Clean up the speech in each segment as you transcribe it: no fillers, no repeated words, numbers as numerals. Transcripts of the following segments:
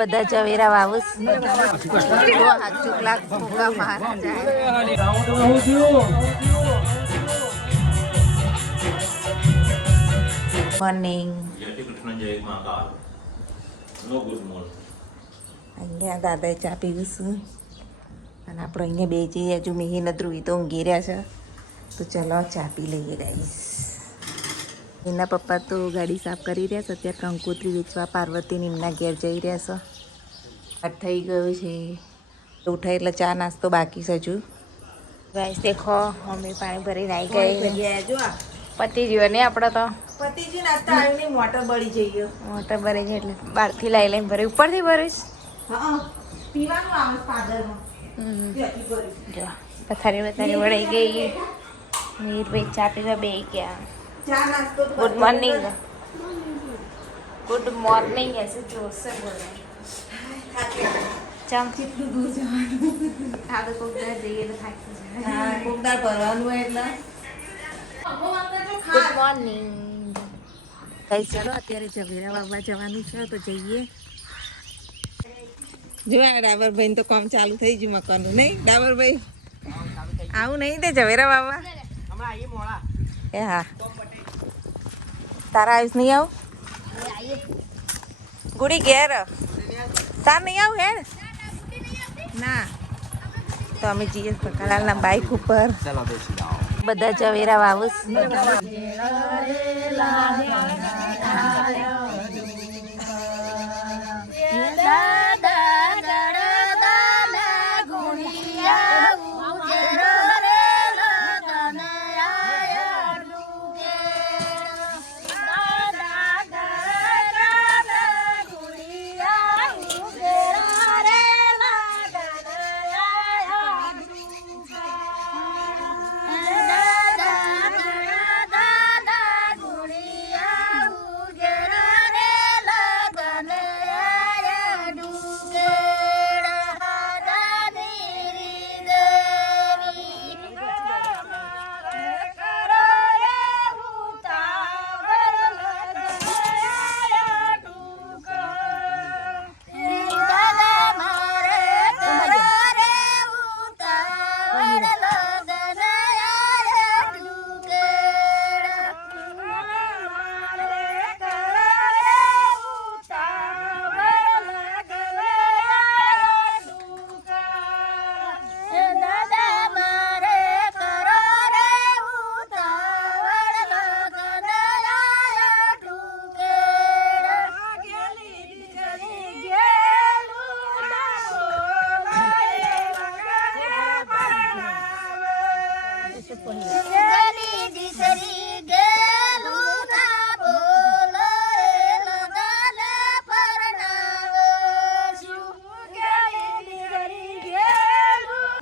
બધા ઝવેરા વાવું હાચુકલા ફૂકા માર મોર્નિંગ. અહીંયા દાદાએ ચા પીવીશું અને આપણે અહીંયા બે જઈએ. હજુ મિહિન ધ્રુવી તો ઊંઘી રહ્યા છે, તો ચલો ચા પી લઈએ ગાઈસ. એના પપ્પા તો ગાડી સાફ કરી રહ્યા છે. અત્યારે કંકોત્રી વેચવા પાર્વતીને એમના ઘેર જઈ રહ્યા છે. આ થઈ ગયું છે, ઉઠાય એટલે ચા નાસ્તો બાકી છે હજુ. ગાઈસ દેખો મમ્મી પાણી ભરીને આવી ગઈ. જો પતી ગયો ને આપણે તો પતી ગયું. નાસ્તા આવ્યું નહીં, મોટર બળી જઈએ. મોટર ભરી જાય એટલે બહારથી લઈને ભરે. ઉપરથી ભરીશ. હા, પીવાનું આવે પાદરમાં. જો પથારી વળાઈ ગઈ. મીરભાઈ ચા પીવા બે ગયા. Good morning. गुड मॉर्निंग ऐसे जोर से बोल रहे चम कितनी दूर जવાનું આપણે કોકદાર જઈએ તો થાકી જાય. હા, કોકદાર ભરવાનું એટલે. Good morning guys. ચલો અત્યારે ઝવેરા વાવવા જવાનું છે તો જઈએ. જો આ ડાબરભાઈ તો કામ ચાલુ થઈ ગયું મકાનનું. નહીં ડાબરભાઈ આવું નહીં તે ઝવેરા વાવવા હમણાં આવીએ મોળા. એ હા, તારા આયુષ નહીં આવું? ગુડી ઘેર તાર નહીં આવું હેડ ના. તો અમે જઈએ પકાલાલના બાઈક ઉપર. બધા ઝવેરા વાવું.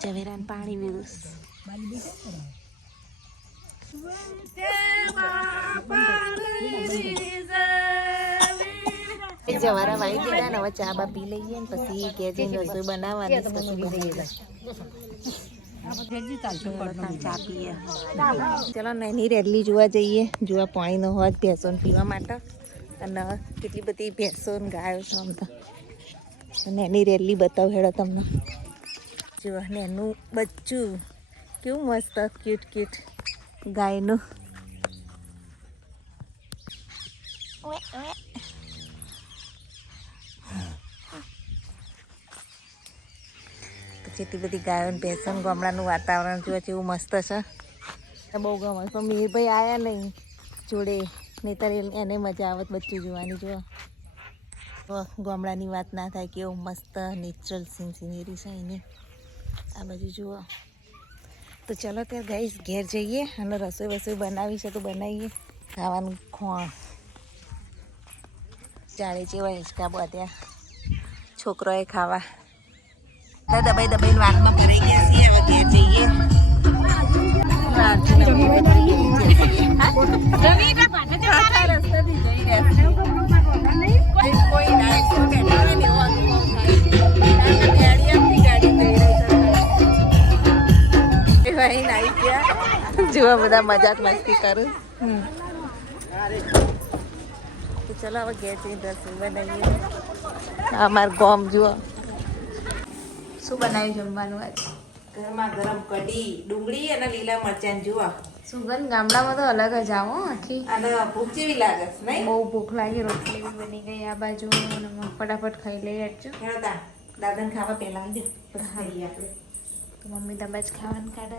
ઝવેરાને પાણી પીવું. જવારા વાળી દીધા ને હવે ચા બા પી લઈએ ને પછી કે રસોઈ બનાવવાની પછી ચા પીએ. ચલો નાની રેડલી જોવા જઈએ. જોવા પાણી નો હોત ભેંસો પીવા માટે. અને કેટલી બધી ભેંસો ગાયો છે આમ તો. નાની રેડલી બતાવ હેડો તમને. જો એનું બચ્ચું કેવું મસ્ત ક્યુટ ક્યુટ ગાયનું. જેટલી બધી ગાયો ને ભેંસો ગામડાનું વાતાવરણ જોવા જેવું મસ્ત છે. બહુ ગમે. પણ મીરભાઈ આવ્યા નહીં જોડે, નહીંતર એને મજા આવત બચ્ચું જોવાની. જો ગામડાની વાત ના થાય, કેવું મસ્ત નેચરલ સિનેરી છે એની. આ બાજુ જુઓ. તો ચલો ત્યાં ગાઈસ ઘેર જઈએ અને રસોઈ બનાવી છે તો બનાવીએ. ખાવાનું ખોણ ચાલે જેવા હિંચકા ત્યાં છોકરોએ ખાવા. દબાઈ દબાઈને વાતમાં ભરાઈ ગયા છીએ. હવે ઘેર જઈએ. કોઈ ના જો બધા મજાક મસ્તી કરું. તો ચલો હવે ઘેર જઈને રસોઈ બનાવીએ. અમાર ગોમ જુઓ શું બનાવ્યું જમવાનું આજ. ગરમા ગરમ કઢી, ડુંગળી અને લીલા મરચાં જુઓ. સુગંધ ગામડામાં તો અલગ જ આવો આખી. અને ભૂખ જેવી લાગે છે નહીં? બહુ ભૂખ લાગી. રોટલી બી બની ગઈ આ બાજુ. ફટાફટ ખાઈ લઈએ આજો. દાદાને ખાવા પહેલા આવી જાય ખાઈએ આપણે. તો મમ્મી દબાજ ખાવાનું કાઢે.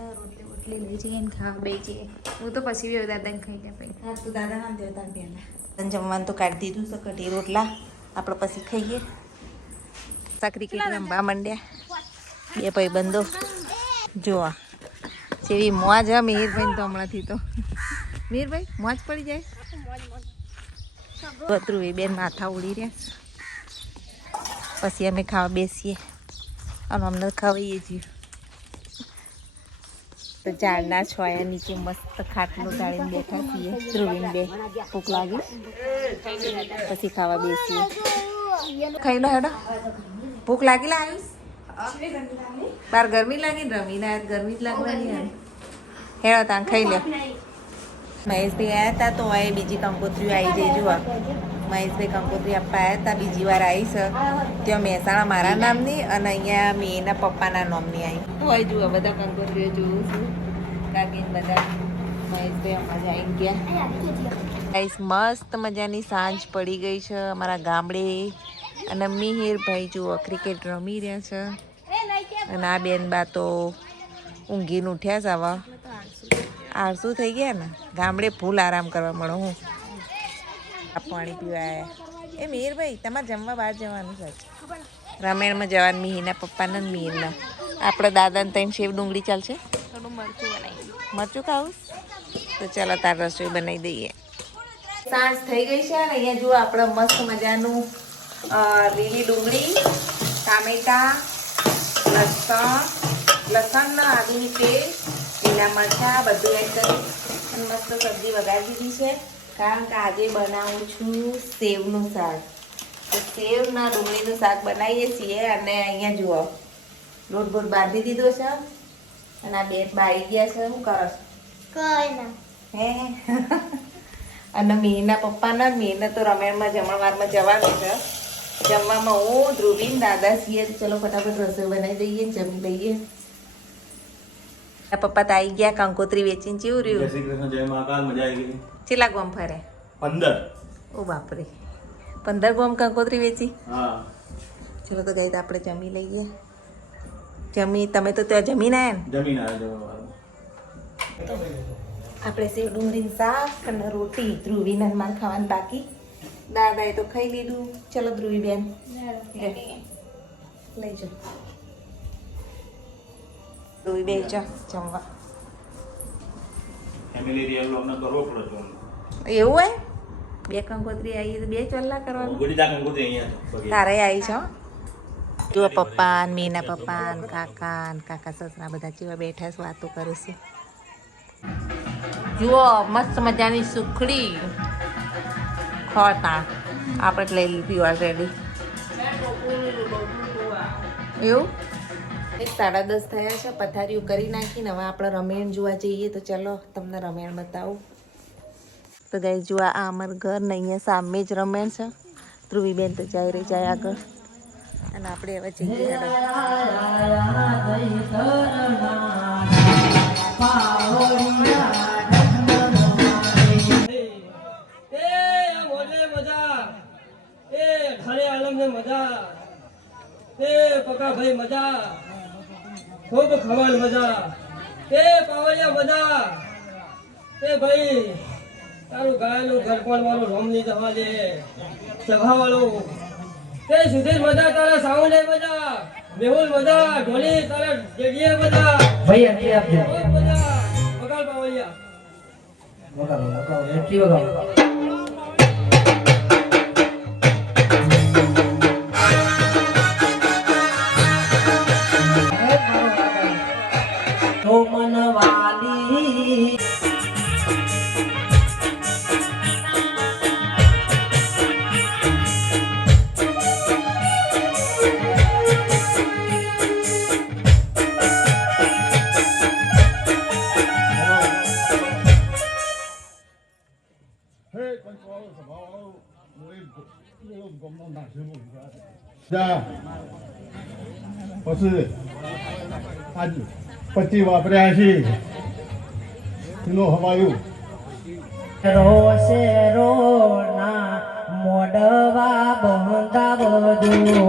રોટલી લઈ જઈએ ને ખાવા બે જઈએ. હું તો પછી બી દાદાને ખાઈ લે પછી. હા તો દાદા નામ દેવતા પહેલા જમવાનું તો કાઢી દીધું છે. કઢી રોટલા આપણે પછી ખાઈએ. સાકરી ક્રિકેટ રમવા માંડ્યા બે ભાઈ બંધો. જોવા જેવી મોજ હ મિહિરભાઈ તો હમણાંથી તો. મિહિરભાઈ મોજ પડી જાય. ધ્રુવી બેન માથા ઉડી રહ્યા. પછી અમે ખાવા બેસીએ અને અમને ખવાઈએ છીએ. તો ઝાડના છોયા નીચે મસ્ત ખાટલો ગાળીને બેઠા છીએ. ધ્રુવીને બે ભૂખ લાગી પછી ખાવા બેસીએ. ખાઈ લો હેડો. ભૂખ લાગી લાવીશ. બાર ગરમી લાગી ને રમીને ગરમી જ લાગવાની. હેડો ત્યાં ખાઈ લો. મહેશભાઈ આવ્યા હતા તો એ બીજી કંકોત્રીઓ આવી જઈ. જુઓ મહેશભાઈ કંકોત્રી આપવા આવ્યા હતા. બીજી વાર આવી છે. ત્યાં મહેસાણા મારા નામની અને અહીંયા મેના પપ્પાના નામની આવી હોય. જુઓ બધા કંકોત્રીઓ જોઉં છું. કાકીને બધા મહેશભાઈ મજા આવી ગયા. મસ્ત મજાની સાંજ પડી ગઈ છે અમારા ગામડે. અને મિહિરભાઈ જુઓ ક્રિકેટ રમી રહ્યા છે. અને આ બેન બા તો ઊંઘીને ઉઠ્યા છે. આવા આળસુ થઈ ગયા ને. ગામડે ફૂલ આરામ કરવા મળો. હું પાણી પીવા. એ મિહિરભાઈ તમારે જમવા બહાર જવાનું છે. રમેણમાં જવાનું મિહિરના પપ્પાના ને મિહિરના. આપણે દાદાને ત્રણ સેવ ડુંગળી ચાલશે. થોડું મરચું બનાવી. મરચું ખાવું તો ચાલો તાર રસોઈ બનાવી દઈએ. સાંજ થઈ ગઈ છે અને અહીંયા જુઓ આપણે મસ્ત મજાનું લીલી ડુંગળી, ટામેટા, લસણ આદુની પેસ્ટ, લીલા મરચાં બધું એડ કરી અને મસ્ત સબ્જી વઘારી દીધી છે. કારણ કે આજે બનાવું છું સેવનું શાક. તો સેવના ડુંગળીનું શાક બનાવીએ છીએ. અને અહીંયા જુઓ લોટ બોટ બાંધી દીધો છે. અને આ બે બાળી ગયા છે. શું કરો છો? હે અને મીના પપ્પાના મીને તો રમેણમાં જમણવારમાં જવાનું છે. જમવામાં હું ધ્રુવીન દાદા છીએ. ચલો ફટાફટ રસોઈ બનાવી દઈએ ને જમી લઈએ. પપ્પા તો આવી ગયા કંકોત્રી વેચીને. કેવું રહ્યું? ચેલા ગોમ ફરે? 15. ઓ બાપરે 15 ગોમ કંકોત્રી વેચી. ચલો તો ગઈ તો આપણે જમી લઈએ. તમે તો ત્યાં જમીન આવ્યા ને? આપણે સેવ ડુંગળીનું શાક અને રોટી. ધ્રુવીને મારે ખાવાનું બાકી. દાદાએ તો ખાઈ લીધું. ચલો ધ્રુવી બેન લઈ જાઓ. ધ્રુવી બે જા જમવા. એવું હોય? બે કંકોત્રી આવી તો બે ચોલ્લા કરવાનું. તારે આવી છો? જુઓ પપ્પા મીના પપ્પા કાકા સસરા બધા જેવા બેઠા છે. વાતો કરું છું. જુઓ મસ્ત મજાની સુખડી ખોતા આપણે લઈ લીધી ઓલરેડી. એવું 10:30 થયા છે. પથારીઓ કરી નાખીને હવે આપણે રમેણ જોવા જઈએ. તો ચલો તમને રમેણ બતાવું. તો ગાઈ જુઓ આ અમારું ઘર ને અહીંયા સામે જ રમેણ છે. ધ્રુવીબેન તો જાય આગળ. અને આપણે હવે જઈએ. પકા ભાઈ મજા, ખૂબ ખવાલ મજા. પાવળિયા મજા. ભાઈ તારું ગાયનું ઘરપણ વાળું રોમની દવા દે સભા વાળું. સુધીર મજા. તારા સાઉન્ડ મજા. મેહુલ મજા. ઢોલી તારા ડેડીએ મજા. ભાઈ આટલી આપજે મજા. વગાડ પાવળિયા વગાડ એટલી વગાડ. પછી આજ 25 વાપર્યા છે એનો હવાયું રોશે રોના મોડવા બંધાવજો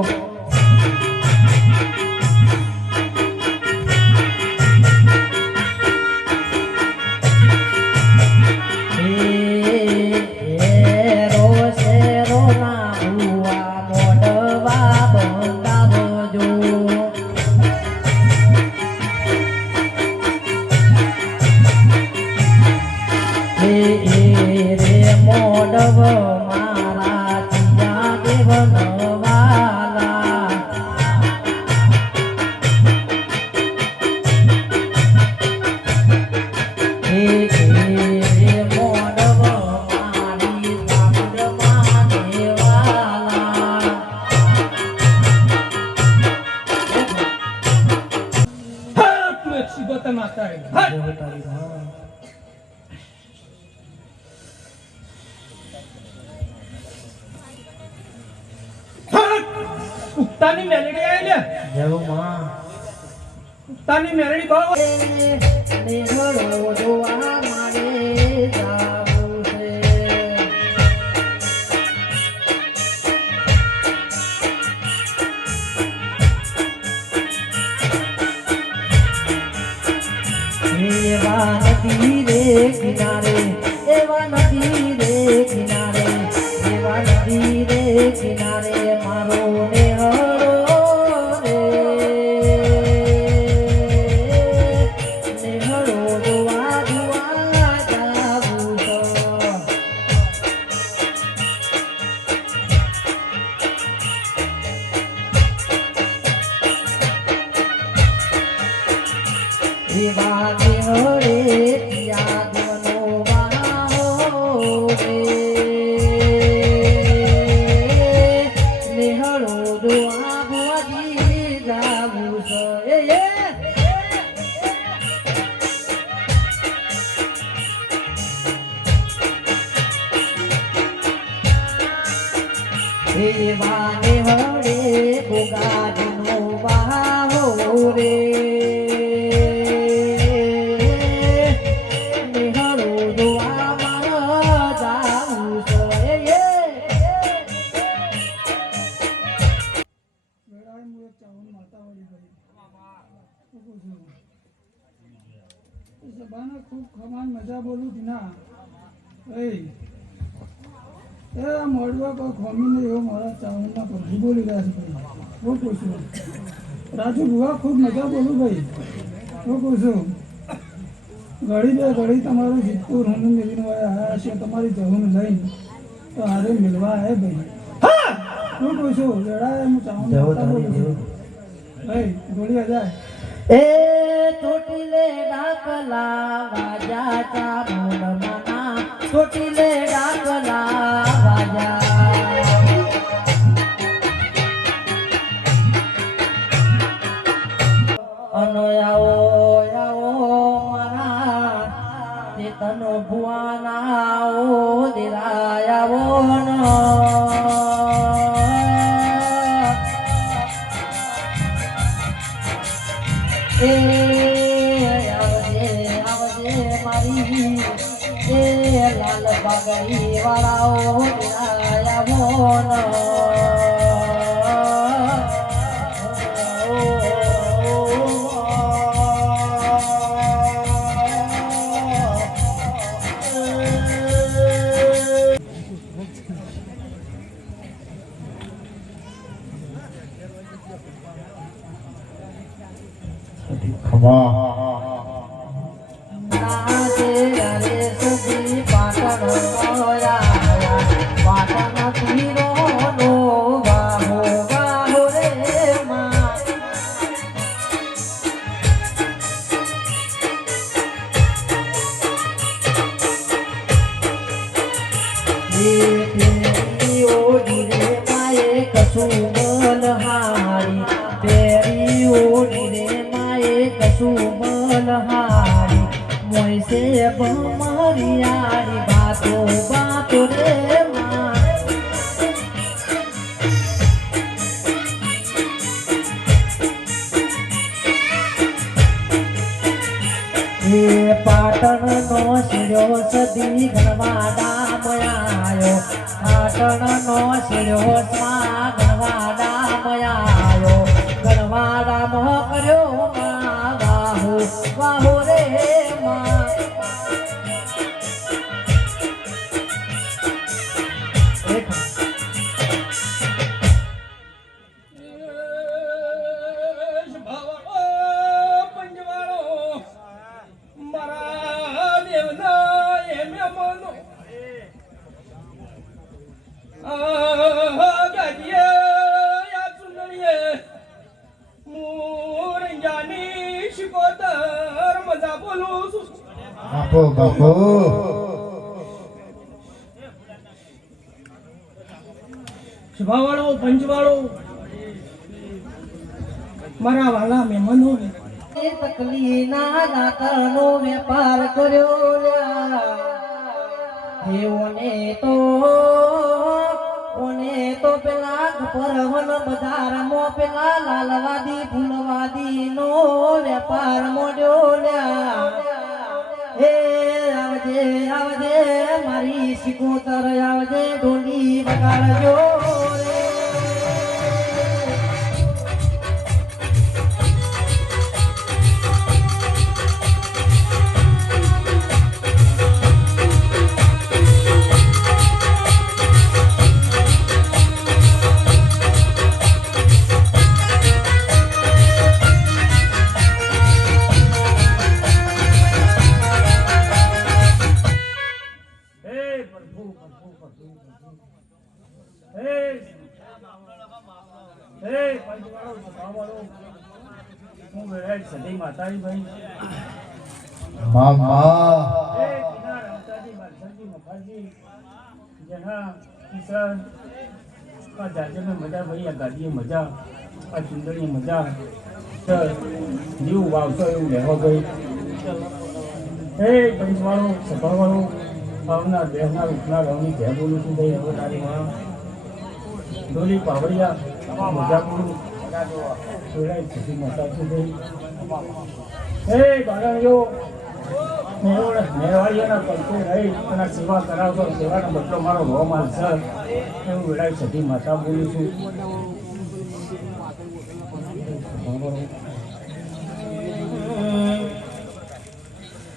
ઉક્તાની મેલેડી આવી લે જવું માં ઉક્તાની મેલેડી ભાવ નિહળો જોવા મારે જાવું છે એવા નદી રે કિનારે એવા નદી રે કિનારે એવા નદી રે કિનારે મારો નેહળો રે નેહળો જોવા જોવા જાવું તો એવા નેહળે પિયા દેવનો વાહો રે નેહળો જોવા ભુવાજી જાવું છે એવા નેહળે ભોગાજીનો વાહો રે ખૂબ ખમાન મજા બોલું છું ના એ મળવા કોઈ ખમીને એવો મારા ચાવણના પ્રભુ બોલી રહ્યા છે ભાઈ હું પૂછું રાજુ ભુવા ખૂબ મજા બોલું ભાઈ હું પૂછું ઘડી બે ઘડી તમારું જીતપુર હું મેળવીને આવ્યા છે તમારી જવું લઈને તો હારે મેળવા આવે ભાઈ હું પૂછું લડાય હું ચાવણ બોલું છું ભાઈ ગોળી જાય એ ચોટીલે ડાકલા વાજા ચામુંડ મના ચોટીલે ડાકલા વાજા અનો આવો આવો મારા ચેતનો ભુવાના આવો દિરાય આવો આવજે મારી લાલ બાગડી વાળાઓ મોઈસે બમરિયારી બાતો બાતો રે માં સદી ગણવા ડામયાયો પાટણનો શિર્યો સ્મા ગણવા ડામયાયો ગણવા ડામ કર્યો માં વાહુ વાહુ રે માં બાપો બાપો સભાવાળો પંચવાળો મારા વાલા મહેમાનો તકલીના દાતરનો વેપાર કર્યો ઓને તો પેલા પરવન બજારમો પેલા લાલવાદી ફૂલવાદી નો વેપાર મોડ્યો લ્યા હે આવજે આવજે મારી શિકોતર આવજે ઢોલી વગાડજો રે સદી માતાજી ભાઈ મામા જેના કિશન આ જાજમે મજા ભાઈ આ ગાડીએ મજા આ ચુંદડીએ મજા જેવું વાવશો એવું લેવો ભાઈ હે પંચવાળો સભાવાળો આવનાર બેહનાર ઉઠનાર રવની જય બોલું છું ભાઈ હવે તારી માં ડોલી પાવડિયા મજા બોલું જોડાય સુધી માતા છું ભાઈ હે બાળણીઓ મેવાડીઓના પંખે રહી અને સેવા કરાવતો સેવાનો બદલો મારો રો માલ છે એવું વેળાય સધી માતા બોલું છું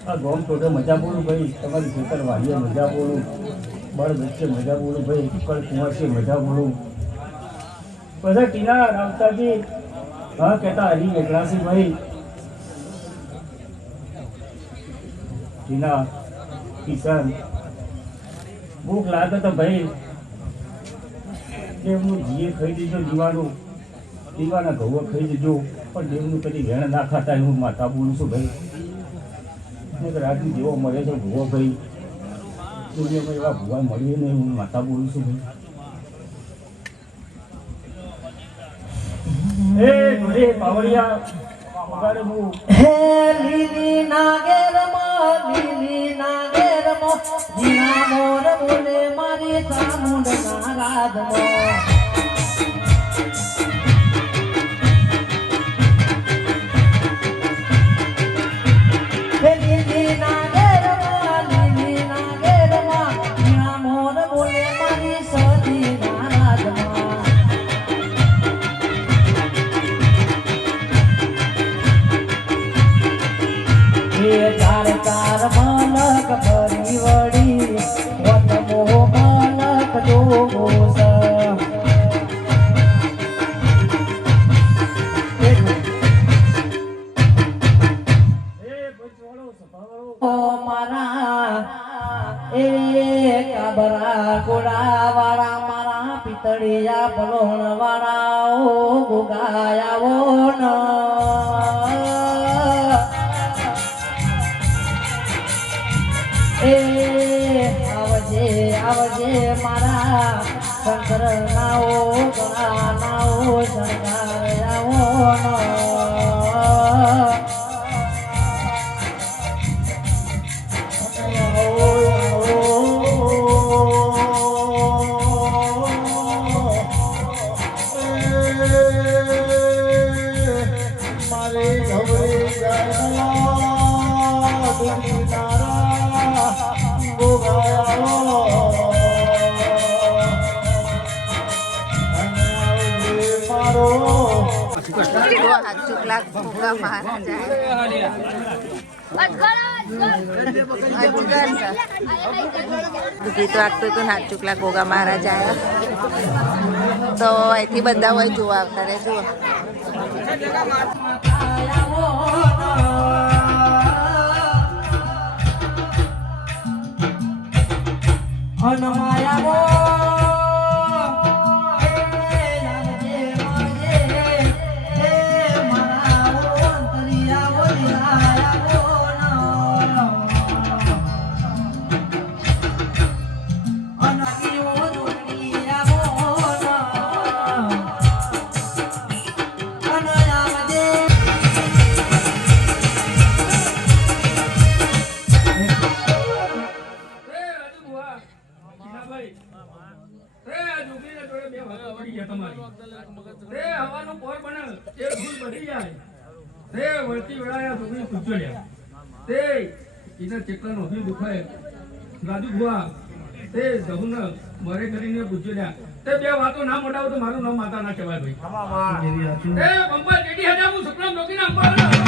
આ ગોમ ટોટે મજા બોલું ભાઈ તમારી ખેતર વાડીએ મજા બોલું બળ વચ્ચે મજા બોલું ભાઈ કળ કુંવરથી મજા બોલું બધા ટીના રાવતાજી હા કહેતા હરી વેકલાસી ભાઈ ટીના કિશન ભૂખ લાગે તો ભાઈ દેવનું જીએ ખાઈ દેજો દીવાના ઘઉં ખાઈ દેજો પણ દેવનું કદી વેણ ના ખાતા હું માતા બોલું છું ભાઈ રાજુ જેવો મળે છે ભૂવો ભાઈ દુનિયામાં એવા ભૂવા મળીએ ને હું માતા બોલું છું ભાઈ હે પાવડિયા વગાડે હું હે લીલી નાગેરમાં જીના મોર બોલે મારી ચામુંડના રાજમાં લીલી નાગેરમાં જીના મોર બોલે મારી સદીના રાજમાં ચાર ચાર મલક ફરી વળી વતમો મલક જોગો મારા એ કાબરા ગોળા વાળા મારા પિતળિયા પલોણ વાળા ઓ ગુગાયાઓ ન આવજે મારા શંકર નાઓ ગણા નાઓ શણગાર આવો મારે ગૌરી ગણલા જો હાથ ચુકલા ભૂકા મહારાજા ગીત વાગતું હતું હાથ ચુકલા ગોગા મહારાજ આવ્યા તો અહીંથી બધા હોય જોવા આવતા રહે જુઓ મરે કરીને પૂછ્યું તે બે વાતો ના મોટાવો તો મારું નામ માતા ના કહેવાય ભાઈ પંપા જેડી હજા હું સપના રોકીને અંબાડા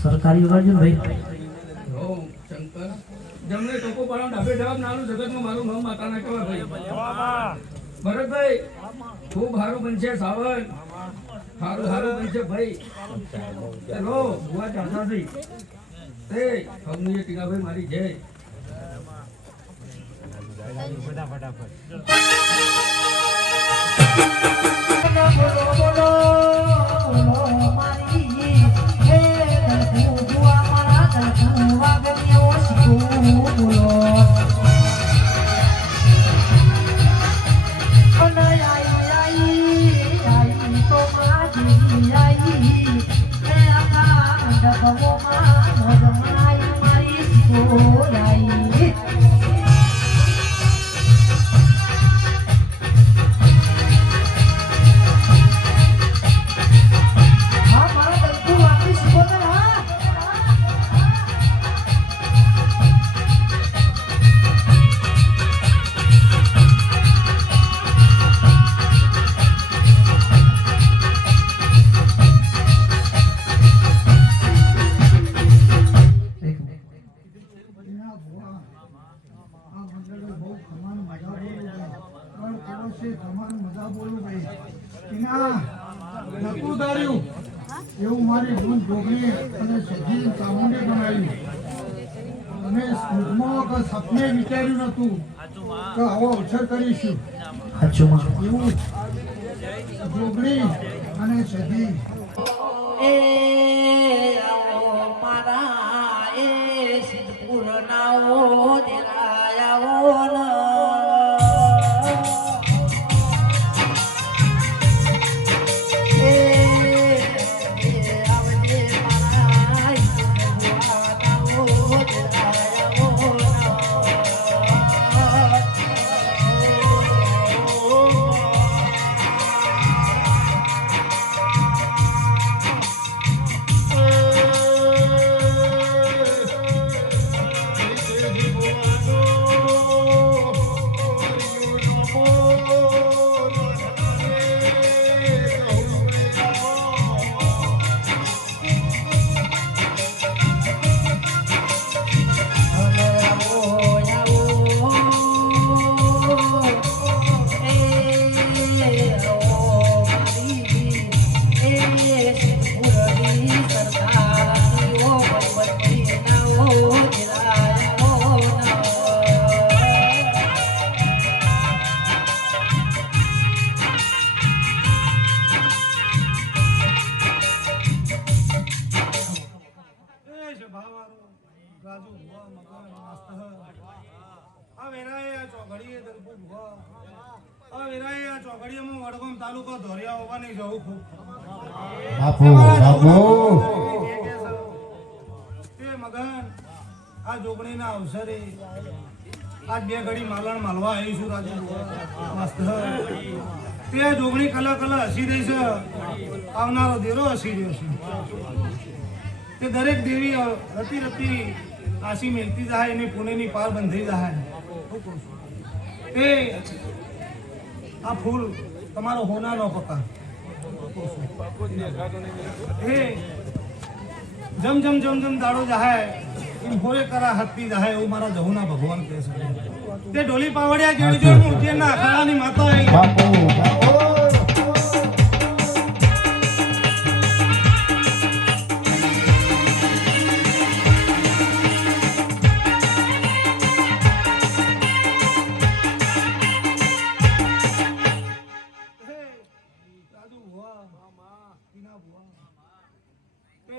સરકારી વિભાજન ભાઈ શંકર જમને ટોકો પાડો ડાબે જવાબ નાનું જગતમાં મારું નામ માતા ના કહેવાય ભાઈ ભરતભાઈ ખૂબ સારું બનશે સાવન સારું બનશે ભાઈ ચલો ભુવા ચાહતા થઈ તે હમની ટીકાભાઈ મારી જય એવું મારી જૂન જોગણી અને સજી ચામુંડે બનાવ્યું અને સ્કૂલમાં કે સપને વિચાર્યું નતું કે આવો અવસર કરીશું એવું જોગણી અને સજી આ વેરાએ આ ચોઘડીએ દરપુ ભુવા આ વેરાએ આ ચોઘડીએમાં વડગામ તાલુકો ધોરિયા હોવાની જવું ખૂબ તે મગન આ જોગણીના અવસરે આજ બે ઘડી માલણ માલવા આવીશું રાજુ મસ્ત તે જોગણી કલા કલા હસી રહી છે આવનારો દેરો હસી રહ્યો છે તે દરેક દેવી રતી રતી આસી મેલતી જાય એની પુણેની પાર બંધી જાય તે આ ફૂલ તમારો હોનાનો પકા એ જમ જમ જમ જમ દાડો જાય એમ હોરે કરા હત્તી જાય એવું મારા જહુના ભગવાન કહે છે તે ઢોલી પાવડિયા જેવી જો ઉજ્જૈનના અખાડાની માતા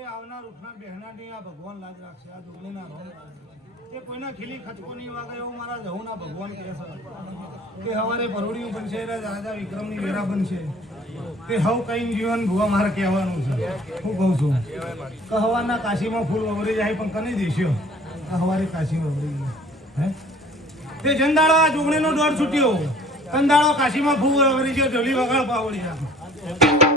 આવનાર ઉઠનાર બહેનાની આ ભગવાન લાજ રાખશે આ જોગણીના રોમ એ કોઈના ખીલી ખચકો નહીં વાગે એવું મારા જહુના ભગવાન કહે છે કે હવારે પરોડિયું બનશે રાજા વિક્રમની વેરા બનશે તે હવ કઈ જીવન ભુવા મારે કહેવાનું છે હું કહું છું કે હવારના કાશીમાં ફૂલ વવરી જાય પણ કની દેશ્યો હવારે કાશી વવરી ગયો હે તે જંદાળો આ જોગણીનો દોર છૂટ્યો કંદાળો કાશીમાં ફૂલ વવરી ગયો ઢોલી વગાડ પાવડી જાય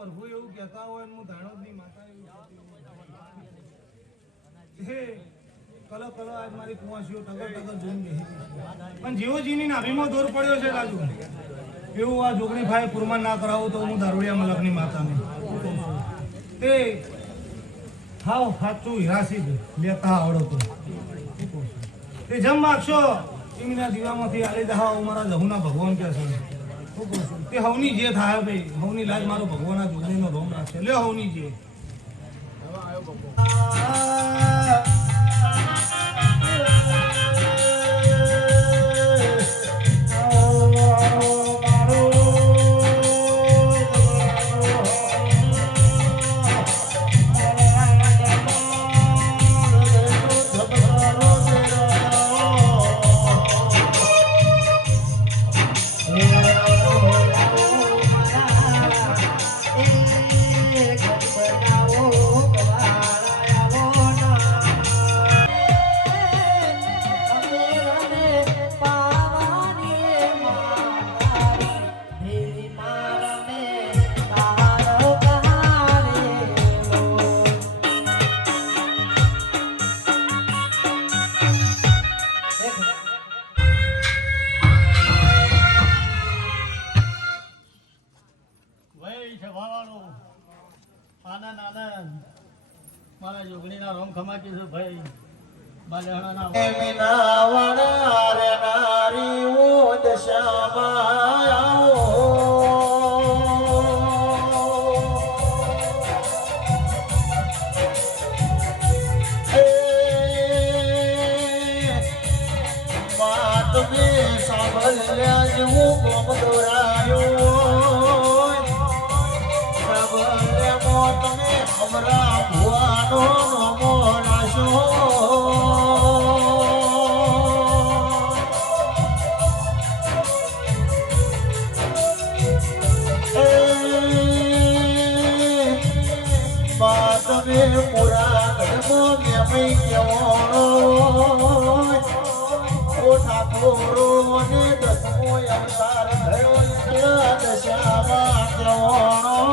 પ્રભુ એવું કહેતા હોય હું ધાણોદની માતા કલો કલો આજ મારી કુવાસીઓ ટગર ટગર જોઈને બેસી પણ જેવો જીની નાભીમાં દોર પડ્યો છે રાજુ એવું આ જોગણી ભાઈ પુરમાન ના કરાવું તો હું દારૂડિયા મલકની માતાને તે હાવ સાચું હિરાસી લેતા આવડો તો તે જમ માગશો એમના દીવામાંથી આલી દહાવ મારા જહુના ભગવાન કે છે તે હવની જે થાય ભાઈ હવની લાજ મારો ભગવાન જોગણીનો રોમ રાખશે લે હવની જે મારા જોગણીના રોમ ખમાકી છે ભાઈ સાંભળ્યા જેવું ગોમ દોરાયું તમે હમરા ભુવાનો નમો નાશો તમે પૂરા ગઢમાં મેં કેવાનો ઠાકોરો ને દસમો અવતાર થયો દશામાં કેવાનો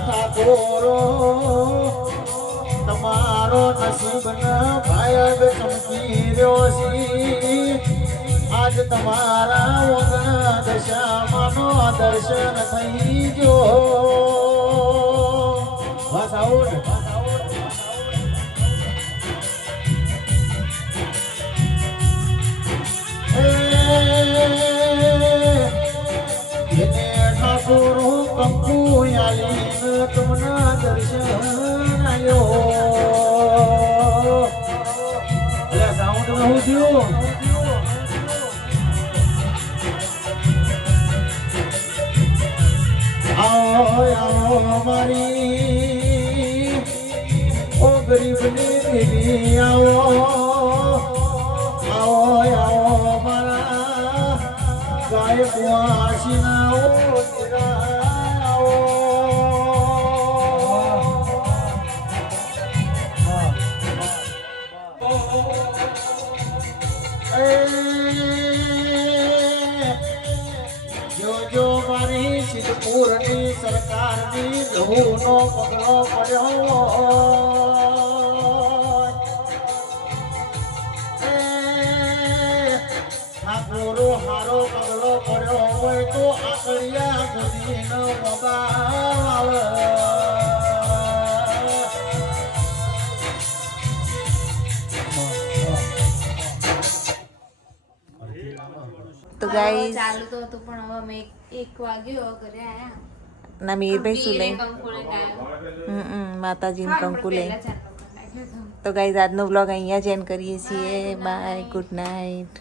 ઠાકોરો તમારા તમારો નસીબ ના ભાયબ ચમકી રહ્યો છે આજ તમારા વગના દશામાનો દર્શન થઈ ગયો બસ આવો ને ઠાકોર કંકુ આલીને તમના દર્શન આયો સાઉન્ડ હું થયું આવો મારી ઓ ગરીબની દેવી આવો મારા ગાય કુવાસીના જો મારી સિદ્ધપુરની સરકારની લહુનો પગલો પડ્યો ઠાકોરો હારો પગલો પડ્યો હોય તો આકડિયા ગુદીનો મોબાવ તો ગાઈસ ચાલુ તો હતું પણ હવે અમે 1 વાગ્યો ઘરે આયા ના મીરભાઈ શું લઈ કંકુલે ગાયો માતાજીને કંકુ લઈ પહેલા ચાર પકડ નાખ્યો તો ગાઈસ આજનો વ્લોગ અહીંયા જ એન્ડ કરીએ છીએ બાય ગુડ નાઇટ